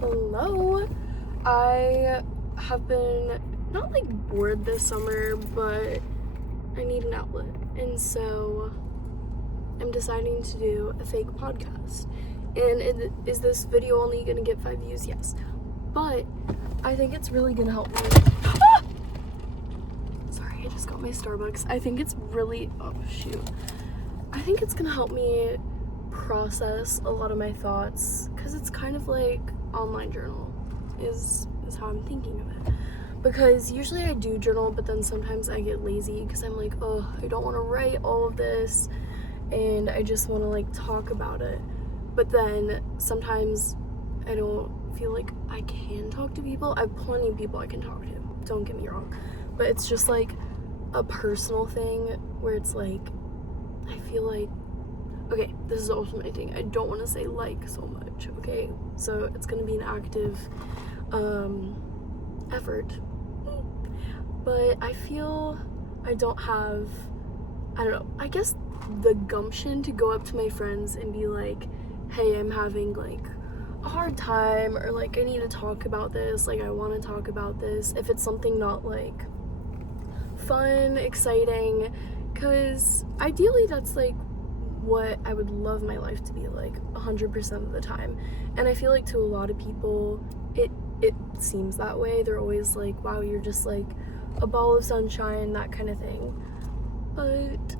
Hello. I have been not like bored this summer, but I need an outlet. And so I'm deciding to do a fake podcast. And is this video only gonna get 5 views? Yes. But I think it's really gonna help me. Sorry, I just got my Starbucks. I think it's really, I think it's gonna help me process a lot of my thoughts, because it's kind of like online journal is how I'm thinking of it. Because usually I do journal, but then sometimes I get lazy because I'm like, oh, I don't want to write all of this and I just want to like talk about it. But then sometimes I don't feel like I can talk to people. I have plenty of people I can talk to, don't get me wrong, but it's just like a personal thing where it's like I feel like, okay, this is also my thing, I don't want to say like so much, okay? So it's gonna be an active effort. But I feel I don't have, I don't know, I guess the gumption to go up to my friends and be like, hey, I'm having like a hard time, or like I need to talk about this, like I want to talk about this, if it's something not like fun, exciting, because ideally that's like what I would love my life to be like 100% of the time. And I feel like to a lot of people it seems that way. They're always like, wow, you're just like a ball of sunshine, that kind of thing. But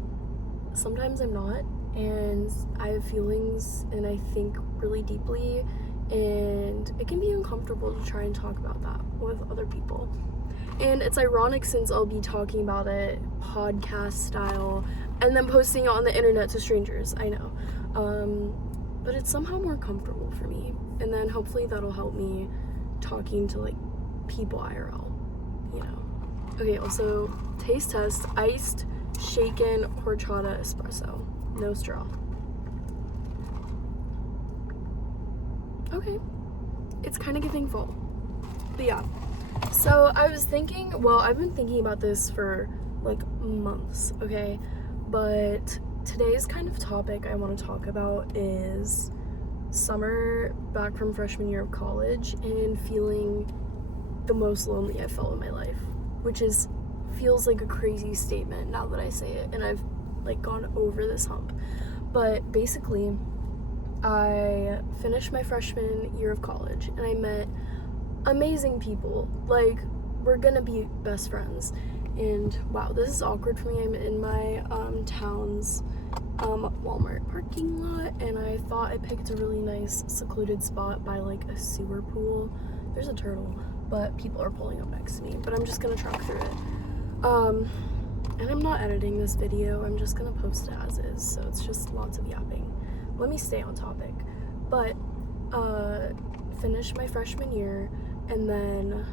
sometimes I'm not, and I have feelings and I think really deeply, and it can be uncomfortable to try and talk about that with other people. And it's ironic since I'll be talking about it podcast style and then posting it on the internet to strangers, I know. But it's somehow more comfortable for me. And then hopefully that'll help me talking to like people IRL, you know. Okay, also taste test: iced, shaken, horchata, espresso. No straw. Okay. It's kind of giving fall. But yeah. So I was thinking, well, I've been thinking about this for like months, okay? But today's kind of topic I want to talk about is summer back from freshman year of college and feeling the most lonely I've felt in my life, which feels like a crazy statement now that I say it, and I've like gone over this hump. But basically, I finished my freshman year of college and I met amazing people. Like, we're gonna be best friends. And wow, this is awkward for me. I'm in my town's Walmart parking lot, and I thought I picked a really nice secluded spot by like a sewer pool. There's a turtle, but people are pulling up next to me, but I'm just gonna truck through it. And I'm not editing this video, I'm just gonna post it as is, so it's just lots of yapping. Let me stay on topic. But finished my freshman year and then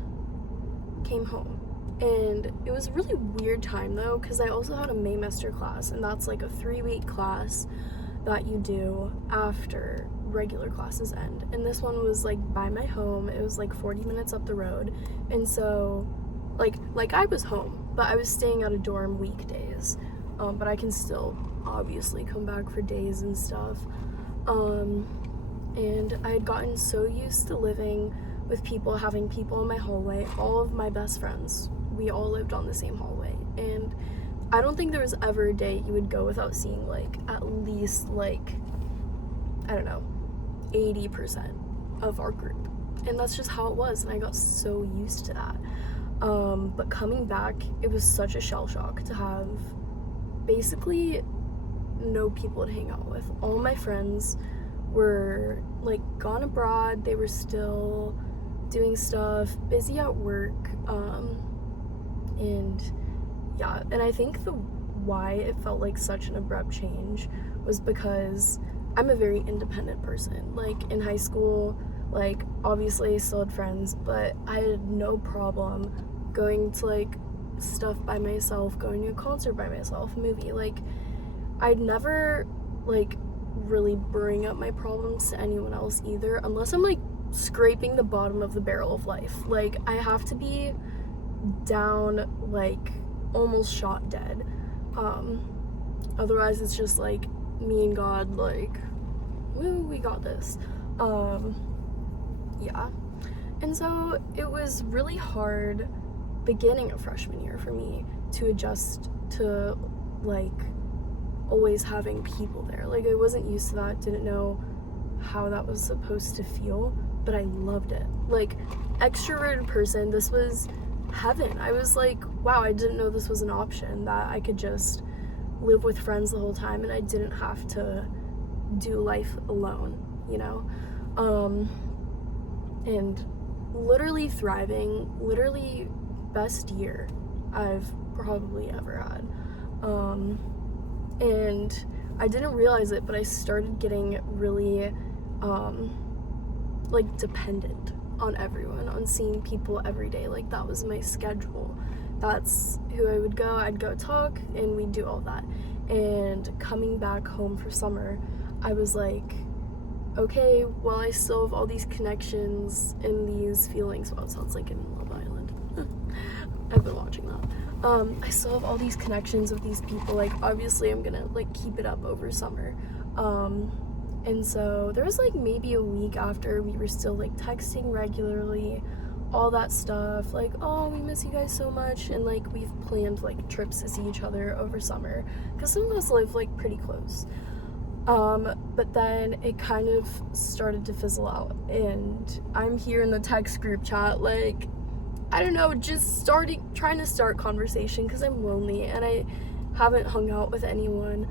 came home. And it was a really weird time though, because I also had a Maymester class, and that's like a 3-week class that you do after regular classes end. And this one was like by my home. It was like 40 minutes up the road. And so like I was home, but I was staying at a dorm weekdays. But I can still obviously come back for days and stuff. And I had gotten so used to living with people, having people in my hallway. All of my best friends, we all lived on the same hallway, and I don't think there was ever a day you would go without seeing like at least like, I don't know, 80% of our group. And that's just how it was, and I got so used to that. But coming back, it was such a shell shock to have basically no people to hang out with. All my friends were like gone abroad, they were still doing stuff, busy at work, and yeah, and I think why it felt like such an abrupt change was because I'm a very independent person. Like in high school, like obviously I still had friends, but I had no problem going to like stuff by myself, going to a concert by myself, movie. Like I'd never like really bring up my problems to anyone else either, unless I'm like scraping the bottom of the barrel of life. Like I have to be down, like almost shot dead. Otherwise it's just like me and God, like, woo, we got this. yeah. And so it was really hard beginning of freshman year for me to adjust to, like, always having people there. Like, I wasn't used to that, didn't know how that was supposed to feel, but I loved it. Like, extroverted person, this was heaven. I was like, wow, I didn't know this was an option, that I could just live with friends the whole time and I didn't have to do life alone, you know? And literally thriving, literally best year I've probably ever had. And I didn't realize it, but I started getting really like dependent on everyone, on seeing people every day. Like, that was my schedule. That's who I would go. I'd go talk and we'd do all that. And coming back home for summer, I was like, okay, well, I still have all these connections and these feelings. Well, it sounds like in Love Island. I've been watching that. I still have all these connections with these people. Like, obviously I'm gonna, like, keep it up over summer. And so there was, like, maybe a week after we were still, like, texting regularly, all that stuff, like, oh, we miss you guys so much, and, like, we've planned, like, trips to see each other over summer, because some of us live, like, pretty close. But then it kind of started to fizzle out, and I'm here in the text group chat, like, I don't know, just trying to start conversation, because I'm lonely, and I haven't hung out with anyone,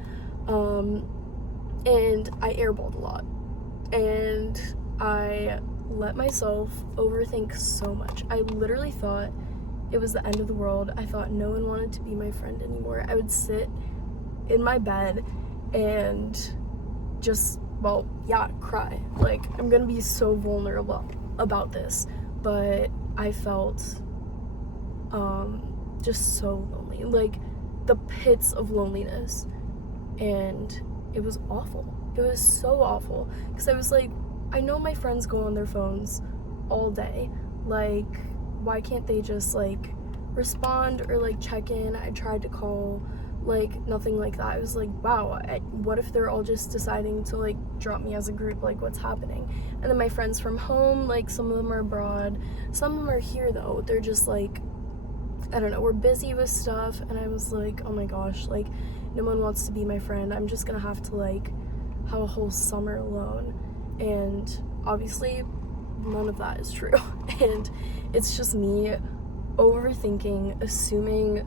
and I airballed a lot, and I let myself overthink so much. I literally thought it was the end of the world. I thought no one wanted to be my friend anymore. I would sit in my bed and just, well, yeah, cry. Like, I'm gonna be so vulnerable about this, but I felt just so lonely, like the pits of loneliness, and it was awful. It was so awful, because I was like, I know my friends go on their phones all day, like, why can't they just, like, respond or, like, check in? I tried to call, like, nothing like that. I was like, wow, what if they're all just deciding to, like, drop me as a group? Like, what's happening? And then my friends from home, like, some of them are abroad, some of them are here, though. They're just, like, I don't know, we're busy with stuff, and I was like, oh my gosh, like, no one wants to be my friend. I'm just gonna have to, like, have a whole summer alone. And obviously none of that is true. And it's just me overthinking, assuming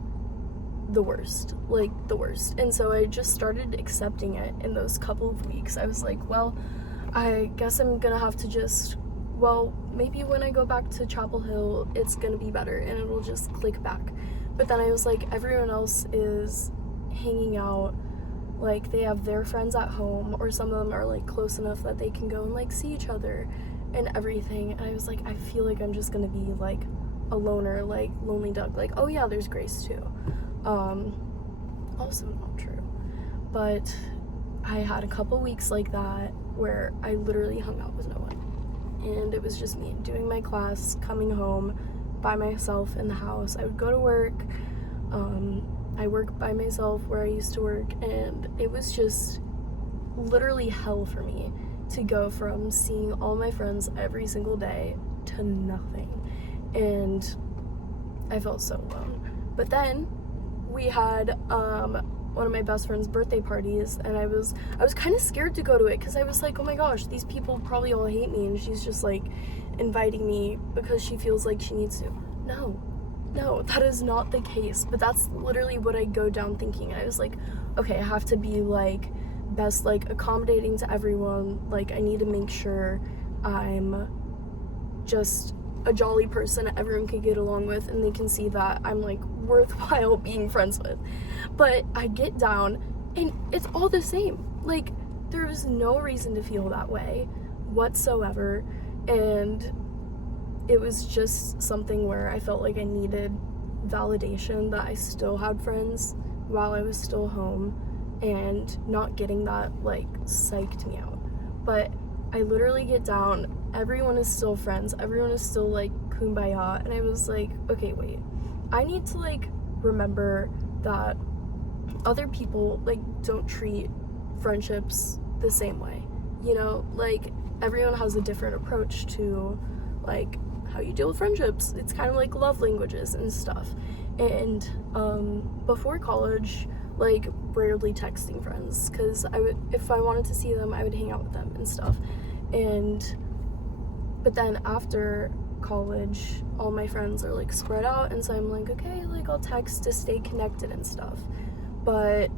the worst, like the worst. And so I just started accepting it in those couple of weeks. I was like, well, I guess I'm gonna have to just, well, maybe when I go back to Chapel Hill, it's gonna be better and it'll just click back. But then I was like, everyone else is hanging out, like, they have their friends at home, or some of them are, like, close enough that they can go and, like, see each other and everything. And I was like, I feel like I'm just gonna be, like, a loner, like, lonely duck. Like, oh yeah, there's Grace too. Also not true. But I had a couple weeks like that where I literally hung out with no one. And it was just me doing my class, coming home by myself in the house. I would go to work. I work by myself where I used to work, and it was just literally hell for me to go from seeing all my friends every single day to nothing. And I felt so alone. But then we had one of my best friend's birthday parties, and I was kind of scared to go to it, because I was like, oh my gosh, these people probably all hate me, and she's just, like, inviting me because she feels like she needs to. No, that is not the case. But that's literally what I go down thinking. I was like, okay, I have to be, like, best, like, accommodating to everyone. Like, I need to make sure I'm just a jolly person that everyone can get along with, and they can see that I'm, like, worthwhile being friends with. But I get down and it's all the same. Like, there was no reason to feel that way whatsoever, and it was just something where I felt like I needed validation that I still had friends while I was still home, and not getting that, like, psyched me out. But I literally get down, everyone is still friends, everyone is still, like, kumbaya, and I was like, okay, wait, I need to, like, remember that other people, like, don't treat friendships the same way, you know? Like, everyone has a different approach to like how you deal with friendships. It's kind of like love languages and stuff. And before college, like rarely texting friends, because if I wanted to see them, I would hang out with them and stuff. But then after college, all my friends are like spread out, and so I'm like, okay, like I'll text to stay connected and stuff, but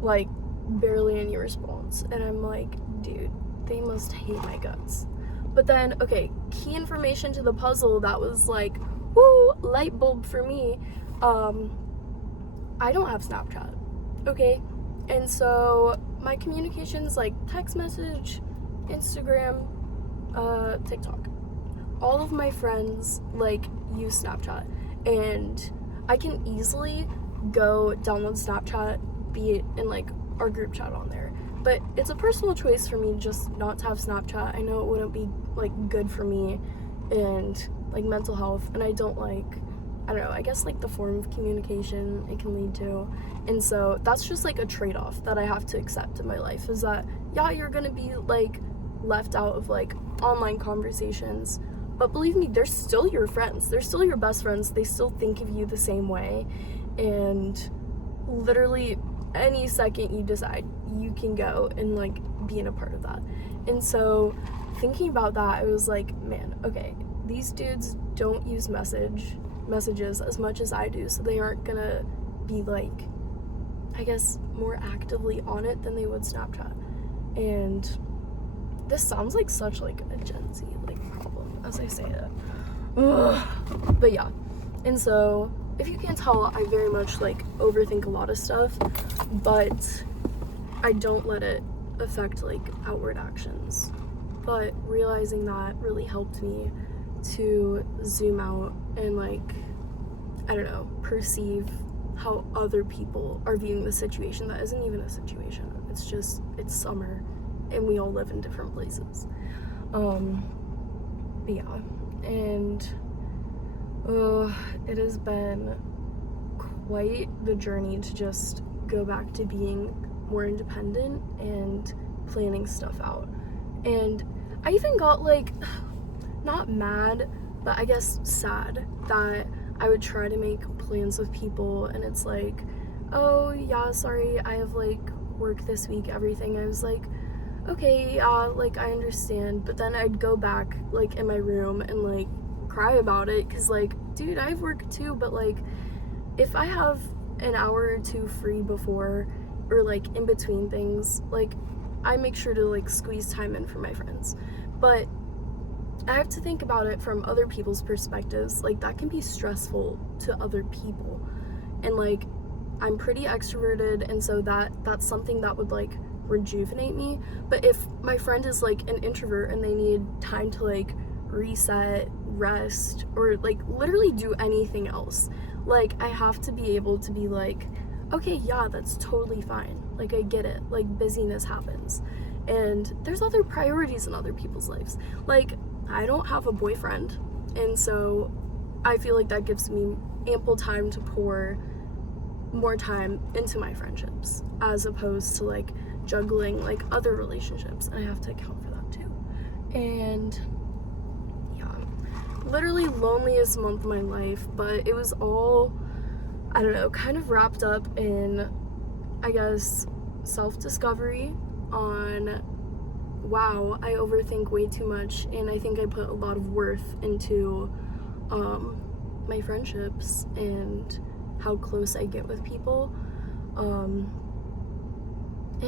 like barely any response. And I'm like, dude, they must hate my guts. But then, okay, key information to the puzzle that was like, woo, light bulb for me. I don't have Snapchat, okay? And so my communication's like text message, Instagram, TikTok. All of my friends like use Snapchat, and I can easily go download Snapchat, be it in like our group chat on there. But it's a personal choice for me just not to have Snapchat. I know it wouldn't be like good for me and like mental health, and I don't like, I don't know, I guess like the form of communication it can lead to. And so that's just like a trade-off that I have to accept in my life, is that yeah, you're gonna be like left out of like online conversations, but believe me, they're still your friends, they're still your best friends, they still think of you the same way, and literally any second you decide, you can go and like be in a part of that. And so thinking about that, I was like, man, okay, these dudes don't use messages as much as I do, so they aren't gonna be like, I guess, more actively on it than they would Snapchat. And this sounds like such like a Gen Z like problem as I say that. Ugh. But yeah, and so if you can't tell, I very much like overthink a lot of stuff, but I don't let it affect like outward actions. But realizing that really helped me to zoom out and like, I don't know, perceive how other people are viewing the situation that isn't even a situation. It's just, it's summer and we all live in different places. But yeah, and it has been quite the journey to just go back to being more independent and planning stuff out. And I even got like, not mad, but I guess sad that I would try to make plans with people and it's like, oh yeah, sorry, I have like work this week, everything. I was like, okay, yeah, like I understand. But then I'd go back like in my room and like cry about it, because like, dude, I have work too, but like if I have an hour or two free before or like in between things, like I make sure to like squeeze time in for my friends. But I have to think about it from other people's perspectives. Like that can be stressful to other people, and like I'm pretty extroverted, and so that's something that would like rejuvenate me. But if my friend is like an introvert and they need time to like reset, rest, or like literally do anything else, like I have to be able to be like, okay, yeah, that's totally fine, like I get it, like busyness happens and there's other priorities in other people's lives. Like I don't have a boyfriend, and so I feel like that gives me ample time to pour more time into my friendships, as opposed to like juggling like other relationships, and I have to account for that too. And yeah, literally loneliest month of my life, but it was all, I don't know, kind of wrapped up in, I guess, self-discovery on, wow, I overthink way too much, and I think I put a lot of worth into my friendships and how close I get with people, and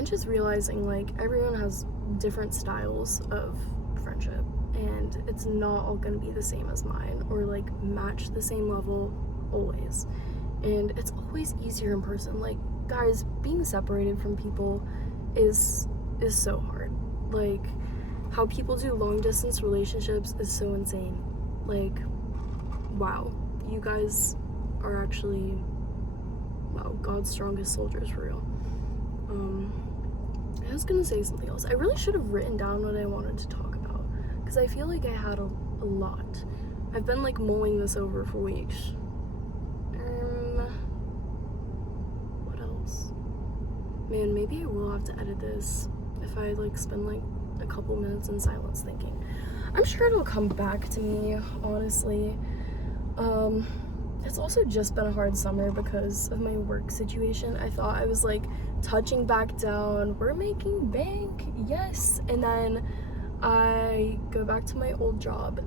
just realizing like everyone has different styles of friendship, and it's not all gonna be the same as mine or like match the same level always. And it's always easier in person. Like, guys, being separated from people is so hard. Like, how people do long distance relationships is so insane. Like, wow, you guys are actually, wow, God's strongest soldiers for real. I was gonna say something else. I really should have written down what I wanted to talk about, because I feel like I had a lot. I've been like mulling this over for weeks. What else? Man, maybe I will have to edit this if I like spend like a couple minutes in silence thinking. I'm sure it'll come back to me, honestly. It's also just been a hard summer because of my work situation. I thought I was like touching back down, we're making bank, yes, and then I go back to my old job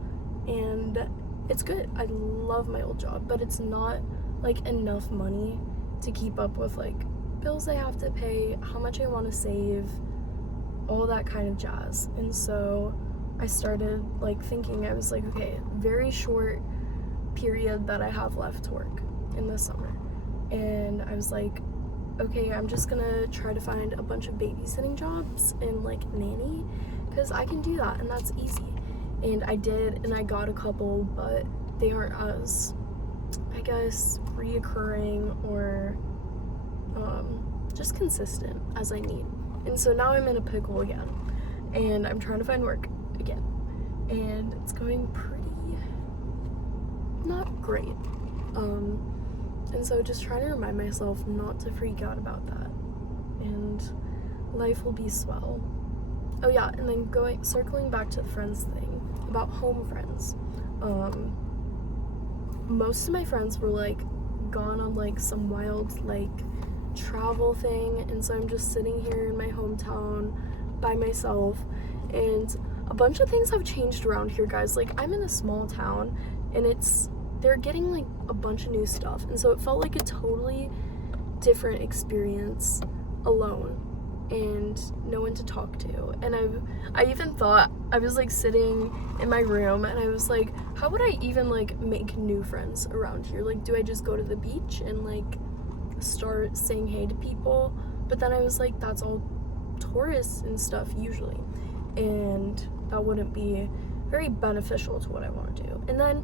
and it's good. I love my old job, but it's not like enough money to keep up with like bills I have to pay, how much I want to save, all that kind of jazz. And so I started like thinking, I was like, okay, very short period that I have left to work in the summer. And I was like, okay, I'm just gonna try to find a bunch of babysitting jobs and like nanny, because I can do that and that's easy. And I did, and I got a couple, but they aren't as, I guess, reoccurring or just consistent as I need. And so now I'm in a pickle again, and I'm trying to find work again, and it's going pretty not great. And so just trying to remind myself not to freak out about that, and life will be swell. Oh yeah, and then circling back to the friends thing, about home friends. Most of my friends were like gone on like some wild like travel thing, and so I'm just sitting here in my hometown by myself, and a bunch of things have changed around here, guys. Like, I'm in a small town, and they're getting like a bunch of new stuff, and so it felt like a totally different experience alone and no one to talk to. And I even thought, I was like sitting in my room and I was like, how would I even like make new friends around here? Like, do I just go to the beach and like start saying hey to people? But then I was like, that's all tourists and stuff usually, and that wouldn't be very beneficial to what I want to do. And then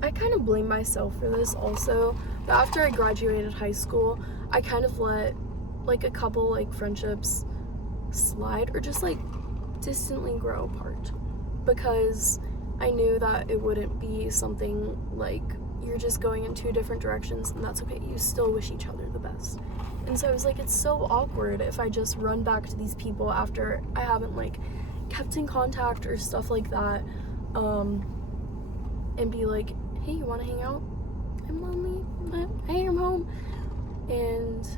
I kind of blame myself for this also, but after I graduated high school, I kind of let like a couple like friendships slide or just like distantly grow apart, because I knew that it wouldn't be something like you're just going in two different directions and that's okay. You still wish each other the best. And so I was like, it's so awkward if I just run back to these people after I haven't like kept in contact or stuff like that, and be like, hey, you want to hang out? I'm lonely, but hey, I'm home. And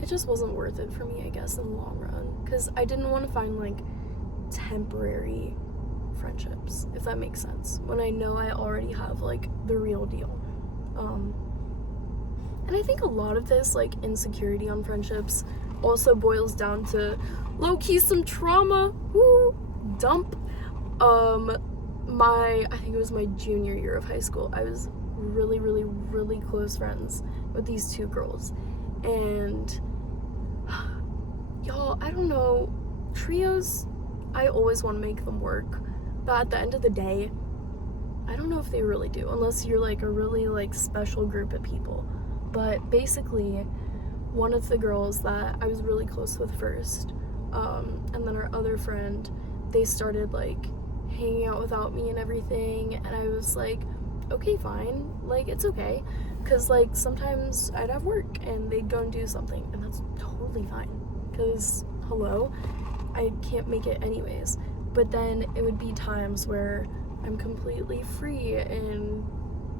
it just wasn't worth it for me, I guess, in the long run, because I didn't want to find like temporary friendships, if that makes sense, when I know I already have like the real deal. And I think a lot of this like insecurity on friendships also boils down to low-key some trauma. Woo, dump. I think it was my junior year of high school, I was really, really, really close friends with these two girls, and y'all, I don't know, trios, I always want to make them work, but at the end of the day, I don't know if they really do, unless you're like a really like special group of people. But basically, one of the girls that I was really close with first, and then our other friend, they started like hanging out without me and everything, and I was like, okay, fine, like, it's okay, because like sometimes I'd have work and they'd go and do something, and that's totally fine, because hello, I can't make it anyways. But then it would be times where I'm completely free and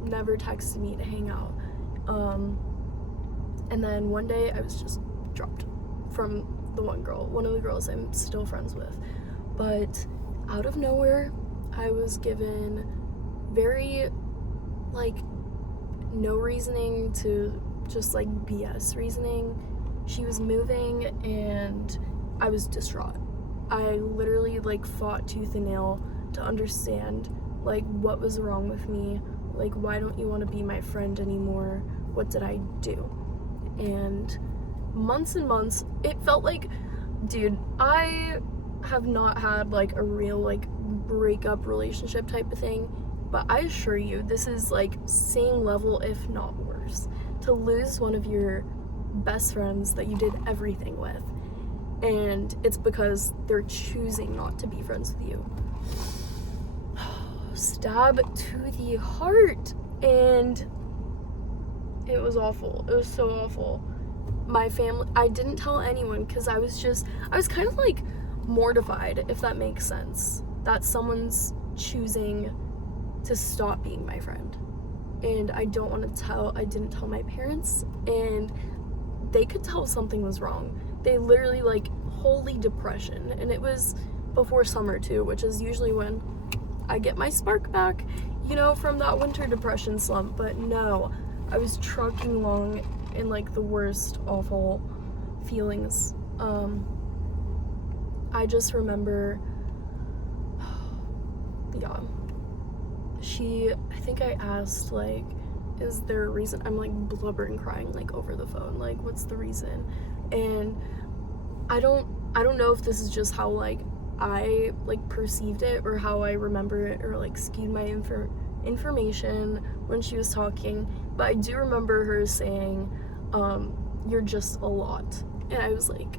never texted me to hang out, and then one day I was just dropped from the one of the girls I'm still friends with. But out of nowhere, I was given very like no reasoning to just like BS reasoning. She was moving and I was distraught. I literally like fought tooth and nail to understand like what was wrong with me, like, why don't you want to be my friend anymore, what did I do? And months, it felt like, dude, I have not had like a real like breakup relationship type of thing, but I assure you this is like same level, if not worse, to lose one of your best friends that you did everything with, and it's because they're choosing not to be friends with you. Stab to the heart. And it was awful. It was so awful. My family, I didn't tell anyone because I was kind of like mortified, if that makes sense, that someone's choosing to stop being my friend. And I don't want to I didn't tell my parents, and they could tell something was wrong. They literally, like, holy depression. And it was before summer too, which is usually when I get my spark back, you know, from that winter depression slump. But no, I was trucking along in, like, the worst awful feelings. I just remember, yeah, I think I asked, like, is there a reason? I'm, like, blubbering, crying, like, over the phone, like, what's the reason? And I don't know if this is just how, like, I, like, perceived it, or how I remember it, or, like, skewed my information when she was talking, but I do remember her saying, you're just a lot. And I was like,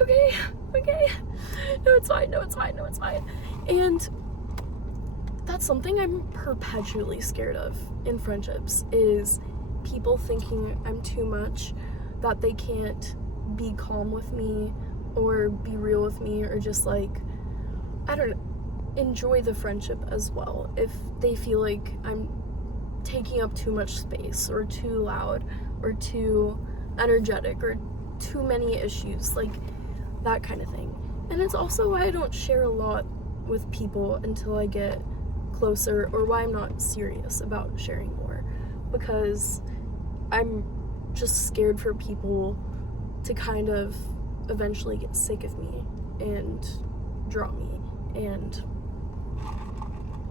okay, no, it's fine. And that's something I'm perpetually scared of in friendships, is people thinking I'm too much, that they can't be calm with me, or be real with me, or just, like, I don't know, enjoy the friendship as well, if they feel like I'm taking up too much space, or too loud, or too energetic, or too many issues, like, that kind of thing. And it's also why I don't share a lot with people until I get closer, or why I'm not serious about sharing more, because I'm just scared for people to kind of eventually get sick of me and drop me. And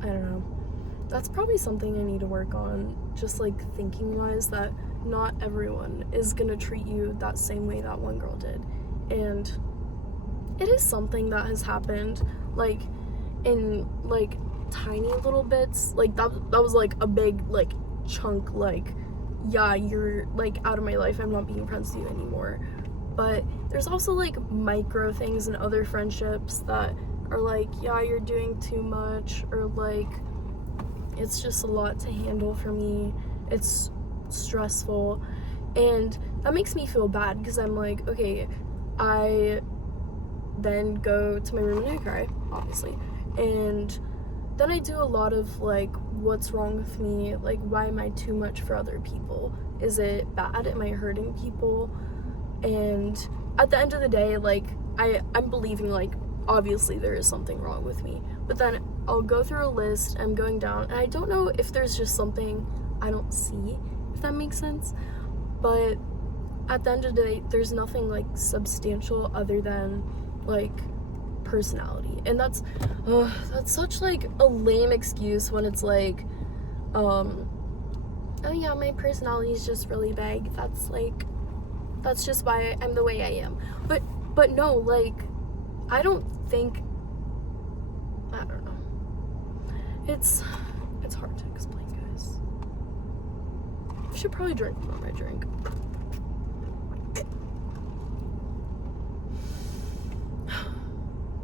I don't know, that's probably something I need to work on, just, like, thinking wise, that not everyone is gonna treat you that same way that one girl did. And it is something that has happened, like, in, like, tiny little bits, like, that was, like, a big, like, chunk, like, yeah, you're, like, out of my life, I'm not being friends with you anymore. But there's also, like, micro things in other friendships that are like, yeah, you're doing too much, or, like, it's just a lot to handle for me, it's stressful, and that makes me feel bad, because I'm like, okay, I then go to my room and I cry, obviously, and then I do a lot of, like, what's wrong with me, like, why am I too much for other people, is it bad, am I hurting people? And at the end of the day, like, I'm believing, like, obviously there is something wrong with me, but then I'll go through a list, I'm going down, and I don't know if there's just something I don't see, if that makes sense, but at the end of the day, there's nothing, like, substantial other than, like, personality. And that's such, like, a lame excuse when it's like, oh yeah, my personality is just really big, that's just why I'm the way I am. But no, like, I don't know. It's hard to explain, guys. I should probably drink more of my drink.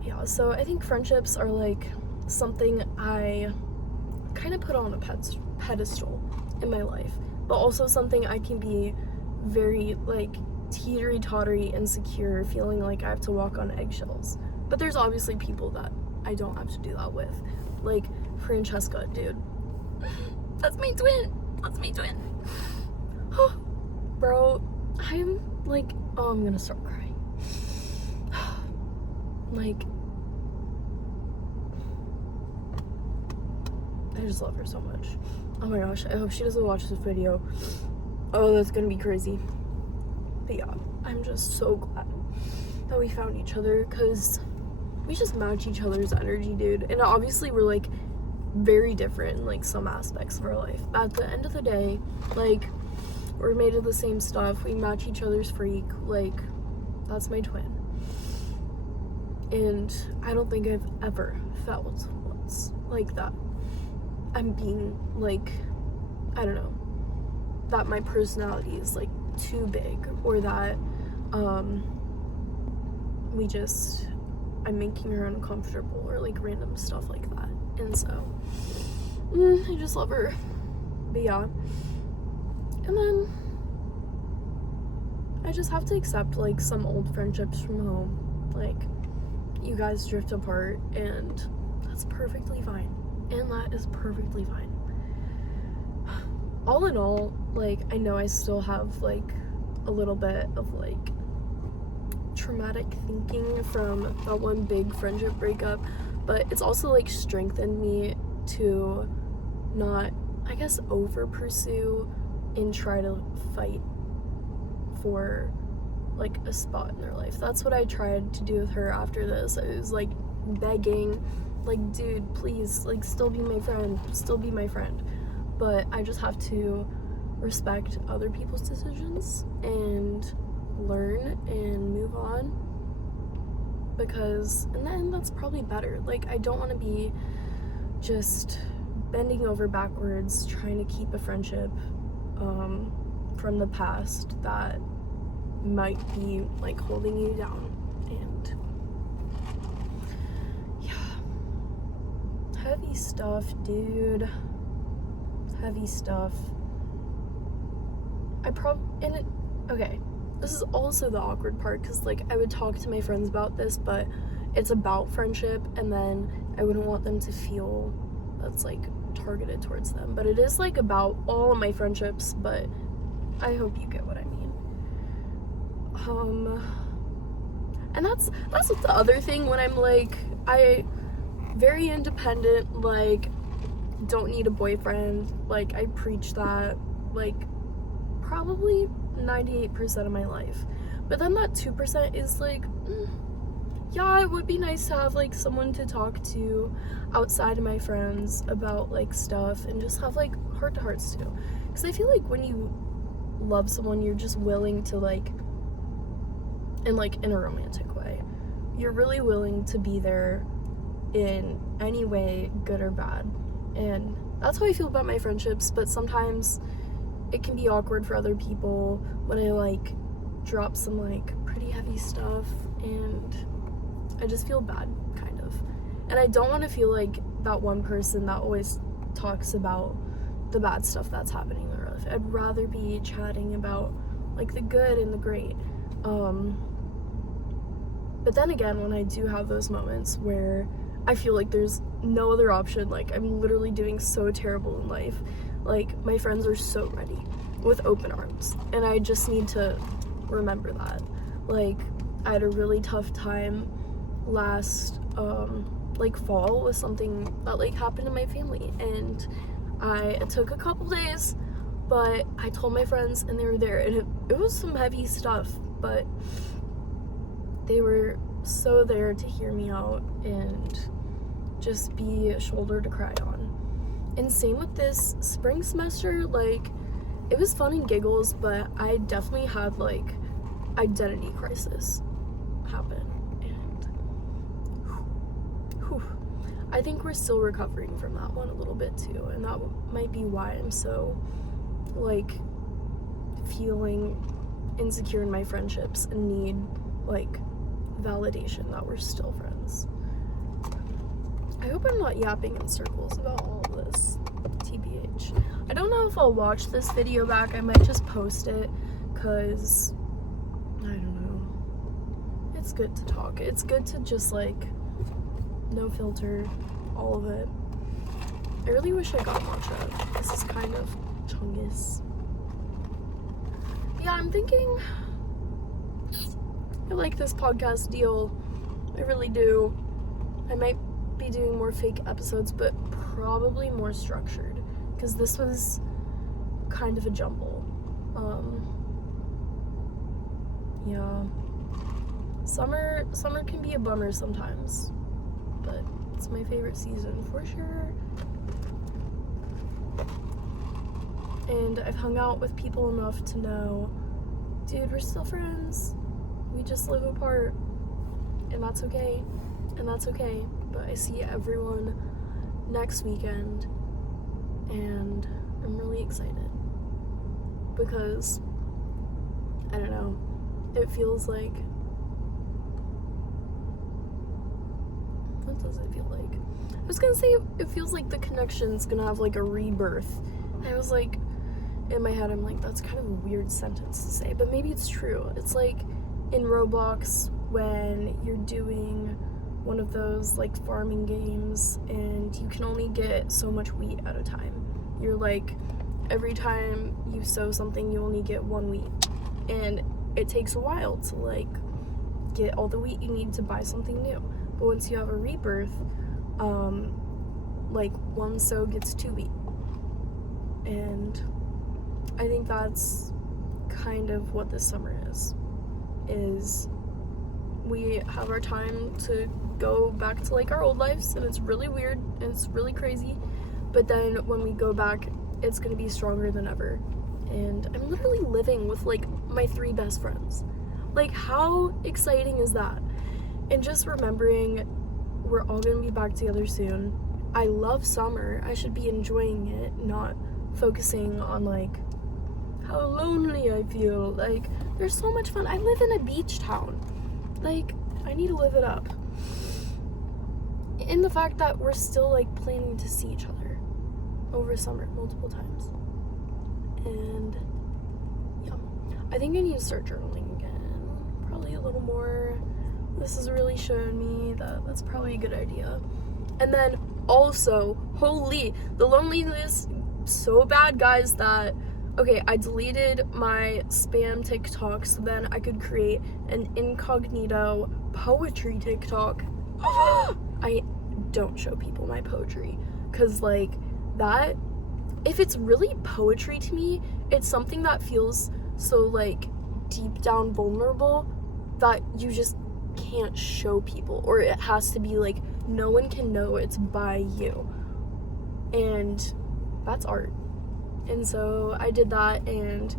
Yeah, so I think friendships are, like, something I kind of put on a pedestal in my life, but also something I can be very, like, teetery-tottery insecure, feeling like I have to walk on eggshells. But there's obviously people that I don't have to do that with, like Francesca, dude. That's my twin. Oh, bro, I'm like, oh, I'm gonna start crying. Like, I just love her so much. Oh my gosh, I hope she doesn't watch this video. Oh, that's gonna be crazy. But yeah, I'm just so glad that we found each other, because we just match each other's energy, dude. And obviously we're, like, very different in, like, some aspects of our life. But at the end of the day, like, we're made of the same stuff. We match each other's freak. Like, that's my twin. And I don't think I've ever felt once like that. I'm being, like, I don't know, that my personality is, like, too big, or that I'm making her uncomfortable, or, like, random stuff like that. And so I just love her. But yeah, and then I just have to accept, like, some old friendships from home. Like, you guys drift apart, and that's perfectly fine. And that is perfectly fine. All in all, like, I know I still have, like, a little bit of, like, traumatic thinking from that one big friendship breakup, but it's also, like, strengthened me to not, I guess, over pursue and try to fight for, like, a spot in their life. That's what I tried to do with her after this. I was, like, begging, like, dude, please, like, still be my friend. But I just have to respect other people's decisions and learn and move on, because in the end that's probably better. Like, I don't want to be just bending over backwards trying to keep a friendship from the past that might be, like, holding you down. And yeah, heavy stuff, dude. Heavy stuff. Okay, this is also the awkward part, because, like, I would talk to my friends about this, but it's about friendship, and then I wouldn't want them to feel that's, like, targeted towards them. But it is, like, about all of my friendships, but I hope you get what I mean. And that's the other thing when I'm, like, very independent, like, don't need a boyfriend. Like, I preach that, like, probably 98% of my life. But then that 2% is, like, yeah, it would be nice to have, like, someone to talk to outside of my friends about, like, stuff, and just have, like, heart-to-hearts too. Because I feel like when you love someone, you're just willing to, like, in a romantic way, you're really willing to be there in any way, good or bad. And that's how I feel about my friendships, but sometimes it can be awkward for other people when I, like, drop some, like, pretty heavy stuff, and I just feel bad, kind of. And I don't want to feel like that one person that always talks about the bad stuff that's happening in their life. I'd rather be chatting about, like, the good and the great. But then again, when I do have those moments where I feel like there's no other option, like, I'm literally doing so terrible in life, like, my friends are so ready with open arms, and I just need to remember that. Like, I had a really tough time last like, fall with something that, like, happened in my family, and it took a couple days, but I told my friends, and they were there, and it was some heavy stuff, but they were so there to hear me out and just be a shoulder to cry on. And same with this spring semester, like, it was fun and giggles, but I definitely had, like, identity crisis happen, and I think we're still recovering from that one a little bit too, and that might be why I'm so, like, feeling insecure in my friendships and need, like, validation that we're still friends. I hope I'm not yapping in circles about all of this, TBH. I don't know if I'll watch this video back. I might just post it, because I don't know. It's good to talk. It's good to just, like, no filter, all of it. I really wish I got matcha. This is kind of chungus. Yeah, I'm thinking I like this podcast deal. I really do. I might be doing more fake episodes, but probably more structured, because this was kind of a jumble. Yeah. Summer can be a bummer sometimes, but it's my favorite season for sure. And I've hung out with people enough to know, dude, we're still friends. We just live apart, and that's okay. But I see everyone next weekend, and I'm really excited, because I don't know, it feels like, what does it feel like? I was gonna say it feels like the connection's gonna have, like, a rebirth. I was like, in my head, I'm like, that's kind of a weird sentence to say, but maybe it's true. It's like in Roblox when you're doing one of those like farming games and you can only get so much wheat at a time. You're like, every time you sow something, you only get one wheat. And it takes a while to like get all the wheat you need to buy something new. But once you have a rebirth, like one sow gets 2 wheat. And I think that's kind of what this summer is we have our time to go back to like our old lives, and it's really weird and it's really crazy, but then when we go back, it's gonna be stronger than ever. And I'm literally living with like my 3 best friends. Like, how exciting is that? And just remembering we're all gonna be back together soon. I love summer. I should be enjoying it, not focusing on like how lonely I feel. Like, there's so much fun. I live in a beach town. Like, I need to live it up. And the fact that we're still like planning to see each other over summer multiple times. And yeah, I think I need to start journaling again. Probably a little more. This has really shown me that that's probably a good idea. And then also, holy, the loneliness so bad, guys, that okay, I deleted my spam TikTok so then I could create an incognito poetry TikTok. I don't show people my poetry because like that, if it's really poetry to me, it's something that feels so like deep down vulnerable that you just can't show people, or it has to be like no one can know it's by you, and that's art. And so I did that, and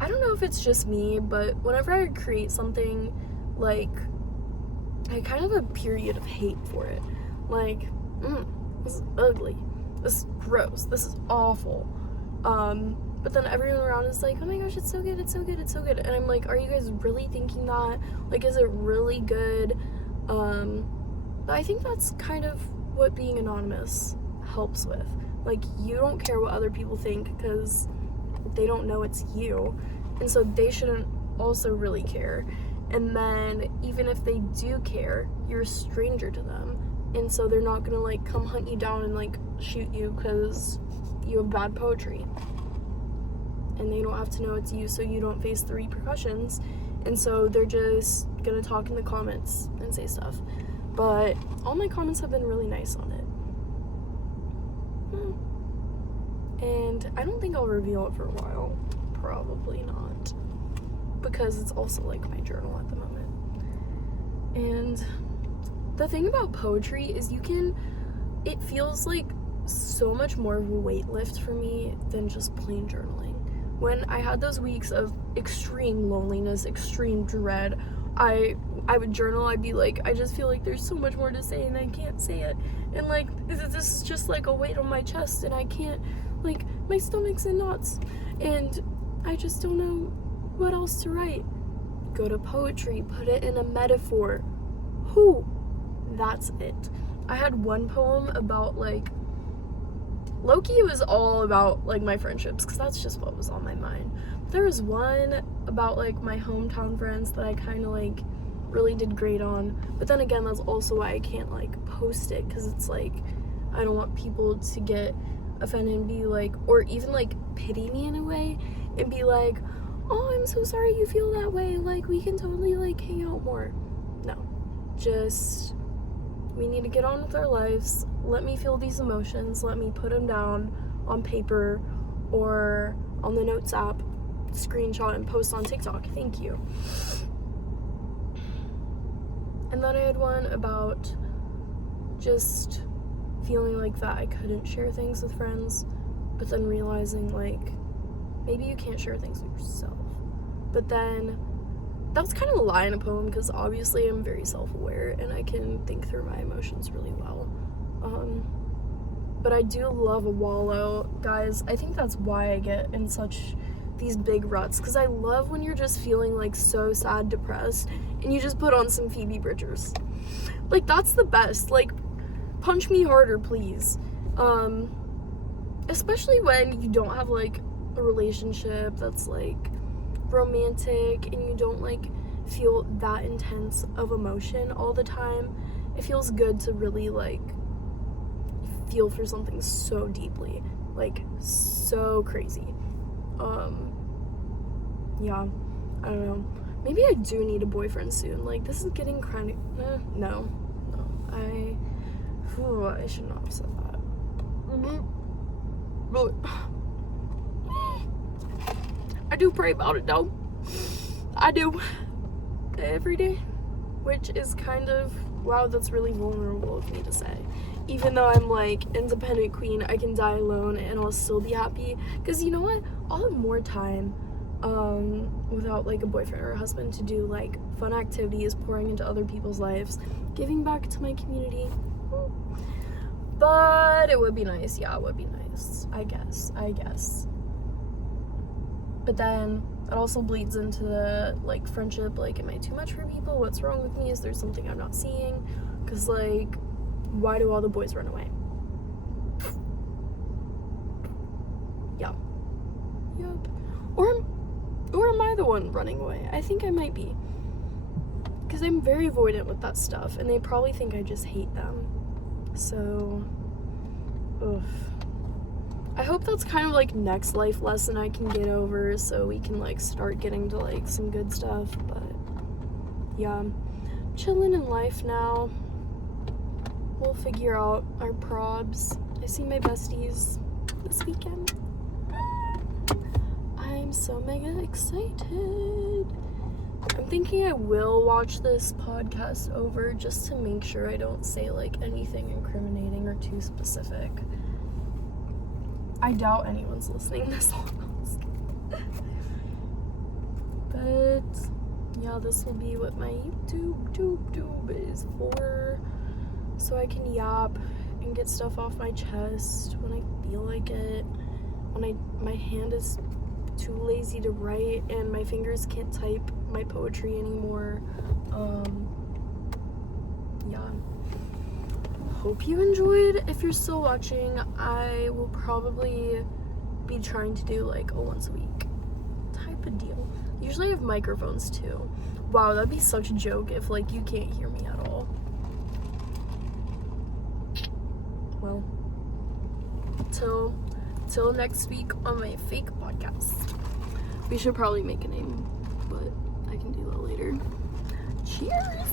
I don't know if it's just me, but whenever I create something, like, I kind of have a period of hate for it. Like, this is ugly. This is gross. This is awful. But then everyone around is like, oh my gosh, it's so good, it's so good, it's so good. And I'm like, are you guys really thinking that? Like, is it really good? But I think that's kind of what being anonymous helps with. Like, you don't care what other people think because they don't know it's you. And so they shouldn't also really care. And then even if they do care, you're a stranger to them. And so they're not gonna like come hunt you down and like shoot you because you have bad poetry. And they don't have to know it's you, so you don't face the repercussions. And so they're just gonna talk in the comments and say stuff. But all my comments have been really nice on it. And I don't think I'll reveal it for a while. Probably not. Because it's also like my journal at the moment. And the thing about poetry is it feels like so much more of a weight lift for me than just plain journaling. When I had those weeks of extreme loneliness, extreme dread, I would journal. I'd be like, I just feel like there's so much more to say and I can't say it. And like, this is just like a weight on my chest and I can't, like, my stomach's in knots. And I just don't know what else to write. Go to poetry, put it in a metaphor. That's it. I had one poem about like, lowkey was all about like my friendships because that's just what was on my mind. There was one about like my hometown friends that I kind of like really did great on, but then again, that's also why I can't like post it because it's like I don't want people to get offended and be like, or even like pity me in a way and be like, oh, I'm so sorry you feel that way, like we can totally like hang out more. No, just we need to get on with our lives. Let me feel these emotions. Let me put them down on paper or on the notes app, screenshot and post on TikTok. Thank you. And then I had one about just feeling like that I couldn't share things with friends, but then realizing like maybe you can't share things with yourself. But then that's kind of a lie in a poem because obviously I'm very self-aware and I can think through my emotions really well. But I do love a wallow, guys. I think that's why I get in such these big ruts, because I love when you're just feeling like so sad, depressed, and you just put on some Phoebe Bridgers. Like, that's the best. Like, punch me harder, please. especially when you don't have like a relationship that's like romantic and you don't like feel that intense of emotion all the time. It feels good to really like feel for something so deeply, like so crazy. Yeah, I don't know, maybe I do need a boyfriend soon. Like, this is getting kind of no, I should not have said that. But I do pray about it though. I do, every day, which is kind of, wow, that's really vulnerable of me to say. Even though I'm like independent queen, I can die alone and I'll still be happy. Because you know what? I'll have more time without like a boyfriend or a husband to do like fun activities, pouring into other people's lives, giving back to my community. But it would be nice. Yeah, it would be nice. I guess. But then it also bleeds into the like friendship. Like, am I too much for people? What's wrong with me? Is there something I'm not seeing? Because like, why do all the boys run away? Yeah. Yep. Or am I the one running away? I think I might be. Because I'm very avoidant with that stuff, and they probably think I just hate them. So, ugh. I hope that's kind of like next life lesson I can get over, so we can like start getting to like some good stuff. But yeah, I'm chilling in life now. We'll figure out our probs. I see my besties this weekend. I'm so mega excited. I'm thinking I will watch this podcast over just to make sure I don't say like anything incriminating or too specific. I doubt anyone's listening this long. But yeah, this will be what my YouTube is for. So I can yap and get stuff off my chest when I feel like it. When my hand is too lazy to write and my fingers can't type my poetry anymore. Yeah. Hope you enjoyed. If you're still watching, I will probably be trying to do like a once a week type of deal. Usually I have microphones too. Wow, that'd be such a joke if like you can't hear me at all. Well, till next week on my fake podcast. We should probably make a name, but I can do that later. Cheers!